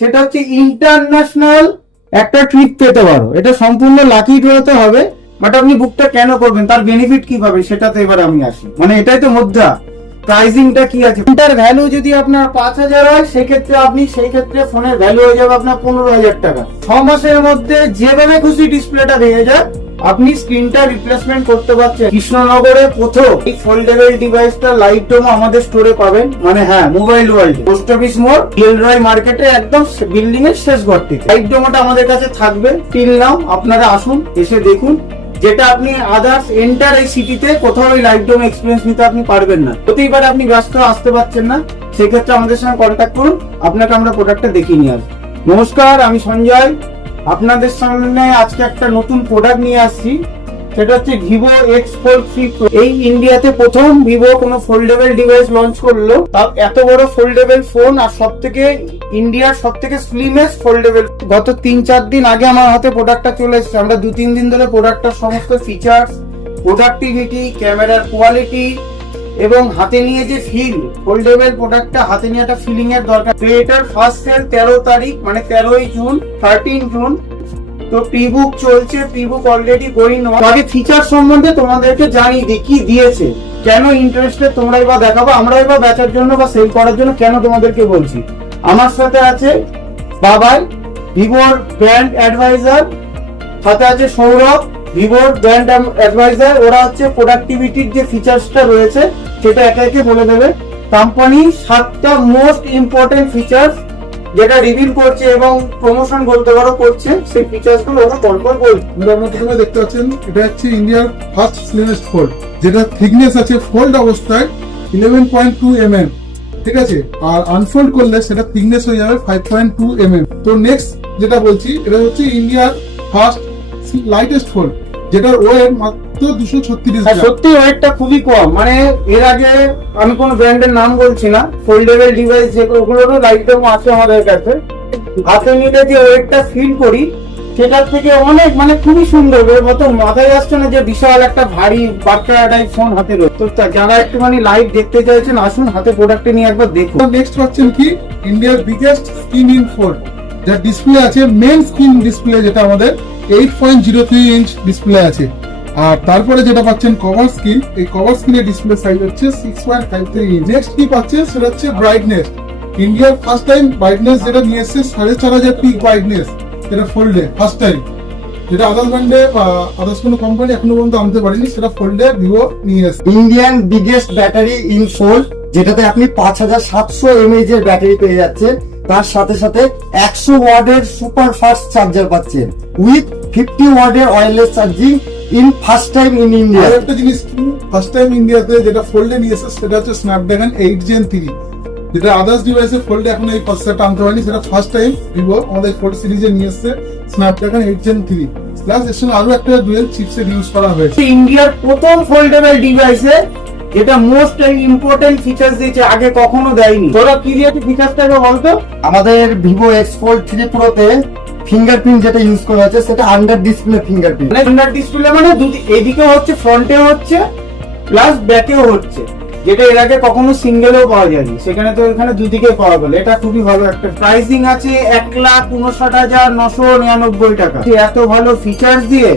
সেটা হচ্ছে ইন্টারন্যাশনাল একটা ট্রিপ পেতে পারো। এটা সম্পূর্ণ লাকি ড্রতে হবে, বাট আপনি বুকটা কেন করবেন, তার বেনিফিট কি পাবেন সেটাতে এবার আমি আসি। মানে এটাই তো মুদ্রা, প্রাইসিংটা কি আছে। ফোনটার ভ্যালু যদি আপনার 5,000 হয়, সেক্ষেত্রে আপনি সেই ক্ষেত্রে ফোনের ভ্যালু হয়ে যাবে আপনার 15,000 টাকা। 6 মাসের মধ্যে যেভাবে খুশি ডিসপ্লেটা ভেঙে যায়, আপনি স্ক্রিনটা রিপ্লেসমেন্ট করতে পারছেন। কৃষ্ণনগরে প্রথম এই ফোল্ডেবল ডিভাইসটা লাইভ ডেমো আমাদের স্টোরে পাবেন। মানে হ্যাঁ, মোবাইল ওয়ার্ল্ড, পোস্ট অফিস মোড়, রেলরয় মার্কেটে, একদম বিল্ডিং এর শেষ ঘর থেকে লাইভ ডেমোটা আমাদের কাছে থাকবে। টিল নাও আপনারা আসুন, এসে দেখুন, যেটা আপনি আদার্স এন্টার এই সিটিতে কোথাও ওই লাইভ ডেমো এক্সপিরিয়েন্স নিতে আপনি পারবেন না। প্রতিবার এবার আপনি ব্যস্ত আসতে পারছেন না, সেক্ষেত্রে আমাদের সঙ্গে কন্ট্যাক্ট করুন, আপনাকে আমরা প্রোডাক্টটা দেখিয়ে নিয়ে আসবো। নমস্কার, আমি সঞ্জয়। আপনাদের সামনে আজকে একটা নতুন প্রোডাক্ট নিয়ে আসছি, সেটা হচ্ছে ভিভো এক্স ফোল্ড 3 Pro। এই ইন্ডিয়াতে প্রথম ভিভো কোনো ফোল্ডেবল ডিভাইস লঞ্চ করলো, তাও এত বড় ফোল্ডেবল ফোন, আর সব থেকে ইন্ডিয়ার সব থেকে স্লিমেস্ট ফোল্ডেবল। গত 3-4 দিন আগে আমার হাতে প্রোডাক্টটা চলে এসেছে। আমরা 2-3 দিন ধরে প্রোডাক্টটার সমস্ত ফিচার্স, প্রোডাক্টিভিটি, ক্যামেরার কোয়ালিটি এবং হাতে নিয়ে যে ফিল, ফোল্ডেবল প্রোডাক্টটা হাতে নিয়ে একটা ফিলিং এর দরকার। ক্রিয়েটার ফার্স্ট সেল 13 তারিখ, মানে 13ই জুন, 13 জুন। তো প্রিবুক চলছে, প্রিবুক অলরেডি গোয়িং অন। আগে ফিচার সম্বন্ধে তোমাদেরকে জানিয়ে দিই কি দিয়েছে, কেন ইন্টারেস্টেড তোমরাই বা দেখাবো, আমরাই বা বেচার জন্য বা সেল করার জন্য কেন তোমাদেরকে বলছি। আমার সাথে আছে বাবাই, ভিভোর ব্র্যান্ড অ্যাডভাইজার, সাথে আছে সৌরভ, ভিভোর ব্র্যান্ড অ্যাডভাইজার। ওরা হচ্ছে প্রোডাক্টিভিটির যে ফিচার্সটা রয়েছে সেটা একে একে বলে দেবে। কোম্পানি 7টা মোস্ট ইম্পর্টেন্ট ফিচার্স যেটা রিভিল করছে এবং প্রমোশন বলতে পারো করছে, সেই ফিচার্স গুলো ওরা পরপর বলছে। আপনারা প্রথমে দেখতে পাচ্ছেন, এটা হচ্ছে ইন্ডিয়ার ফার্স্ট স্লিমেস্ট ফোল্ড, যেটা থিকনেস আছে ফোল্ড অবস্থায় 11.2 mm, ঠিক আছে। আর আনফোল্ড করলে সেটা থিকনেস হয়ে যাবে 5.2 mm। তো নেক্সট যেটা বলছি, এটা হচ্ছে ইন্ডিয়ার ফার্স্ট লাইটেস্ট ফোল্ড, যেটার ওয়েট মাত্র 236 গ্রাম। সত্যি ওয়েটটা খুবই কম। মানে এর আগে আমি কোনো ব্র্যান্ডের নাম বলছি না, ফোল্ডেবল ডিভাইস যেগুলোরও লাইট ডেমো আছে আমাদের কাছে, হাতে নিলে যে ওয়েটটা ফিল করি সেটার থেকে অনেক, মানে খুবই সুন্দর। এর মতো মাথায় আসছে না যে বিশাল একটা ভারী বাচ্চা টাইপ ফোন হাতে রয়েছে। তো যারা একটুখানি লাইভ দেখতে চাইছেন, আসুন হাতে প্রোডাক্টে নিয়ে একবার দেখুন। নেক্সট পাচ্ছেন কি, ইন্ডিয়ার বিগেস্ট স্ক্রিন ইন ফোল্ড, যার ডিসপ্লে আছে মেন স্ক্রিন ডিসপ্লে, যেটা আমাদের 8.03 ইঞ্চ ডিসপ্লে আছে। আর তারপরে যেটা পাচ্ছেন কভার স্ক্রিন, এই কভার স্ক্রিনের ডিসপ্লে সাইজ হচ্ছে 6.53 ইঞ্চ। নেক্সট কি পাচ্ছেন সেটা হচ্ছে ব্রাইটনেস। ইন্ডিয়ার ফার্স্ট টাইম ব্রাইটনেস যেটা নিয়ে এসেছে 4,500 পিক ব্রাইটনেস, যেটা ফোল্ডে ফার্স্ট টাইম, যেটা আদার্স ব্র্যান্ডে বা আদার্স কোনো কোম্পানি এখনো পর্যন্ত আনতে পারেনি, সেটা ফোল্ডে ভিভো নিয়ে এসেছে। Indian biggest battery in fold, যেটাতে আপনি 5700 mAh এর ব্যাটারি পেয়ে যাচ্ছেন, তার সাথে সাথে 100 ওয়াটের সুপার ফাস্ট চার্জার পাচ্ছেন উইথ 50 ওয়াটের wireless charging in first time in India. আর একটা জিনিস ফার্স্ট টাইম ইন্ডিয়াতে যেটা ফোল্ডে নিয়ে এসেছে সেটা হচ্ছে স্ন্যাপড্রাগন 8 Gen 3, যেটা আদার্স ডিভাইসে ফোল্ডে এখন এই প্রসেসরটা আনতে পারেনি, সেটা ফার্স্ট টাইম ভিভো আমাদের ফোল্ড সিরিজে নিয়ে এসেছে স্ন্যাপড্রাগন 8 Gen 3 প্লাস এর সঙ্গে আরো একটা ডুয়েল চিপসেট ইউজ করা হয়েছে। ইন্ডিয়ার প্রথম ফোল্ডেবল ডিভাইসে যেটা মোস্ট ইম্পর্টেন্ট ফিচার্স দিয়েছে, আগে কখনো দেয়নি। তোরা কি দিয়েছে ফিচার্সটাকে বলতো? আমাদের ভিভো এক্স ফোল্ড 3 Pro তে ফিঙ্গারপ্রিন্ট যেটা ইউজ করা হয়েছে সেটা আন্ডার ডিসপ্লে ফিঙ্গারপ্রিন্ট। মানে আন্ডার ডিসপ্লে, মানে এদিকে হচ্ছে, ফ্রন্টে হচ্ছে প্লাস ব্যাকেও হচ্ছে, যেটা এর আগে কখনো সিঙ্গেলও পাওয়া যায়নি। সেখানে তো এখানে দুদিকে পাওয়া গেল, এটা খুবই ভালো একটা। প্রাইসিং আছে 1,59,999 টাকা। এত ভালো ফিচার্স দিয়ে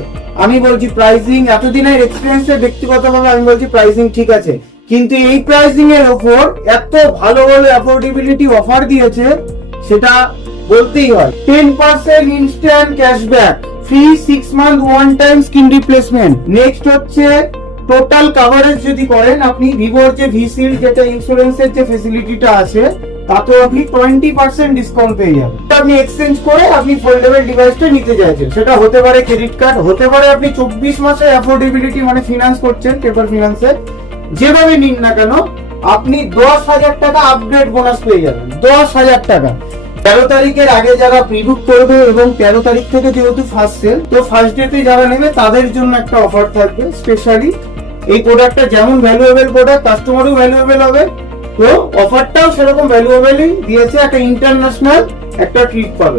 আমি বলছি প্রাইসিং, এতদিনের এক্সপিরিয়েন্সে ব্যক্তিগতভাবে আমি বলছি প্রাইসিং ঠিক আছে, কিন্তু এই প্রাইসিং এর ওপর এত ভালো ভালো অ্যাফোর্ডেবিলিটি অফার দিয়েছে, সেটা বলতেই হয়। 10% instant cashback, free 6 month one time screen replacement. Next হচ্ছে টোটাল কভারেজ যদি করেন আপনি, ভিভোর যে ভিসিল যেটা ইন্স্যুরেন্সের যে ফেসিলিটিটা আছে, তাতেও আপনি 20% ডিসকাউন্ট পেয়ে যাবেন। আপনি এক্সচেঞ্জ করে আপনি ফোল্ডেবল ডিভাইসটা নিতে চাইছেন, সেটা হতে পারে ক্রেডিট কার্ড, হতে পারে আপনি 24 মাসে অ্যাফোর্ডেবিলিটি মানে ফিনান্স করছেন, পেপার ফিনান্সে, যেভাবে নিন না কেন আপনি 10,000 টাকা আপগ্রেড বোনাস পেয়ে যাবেন। 10,000 টাকা। 13 তারিখের আগে যারা প্রিবুক করবে এবং 13 তারিখ থেকে যেহেতু ফার্স্ট সেল, তো ফার্স্ট ডেতে যারা নেবে তাদের জন্য একটা অফার থাকবে স্পেশালি। এই প্রোডাক্টটা যেমন ভ্যালুয়েবল প্রোডাক্ট, কাস্টমারও ভ্যালুয়েবল হবে, তো অফারটাও সেরকম ভ্যালুয়েবলই দিয়েছে। একটা ইন্টারন্যাশনাল একটা ট্রিট পাবে।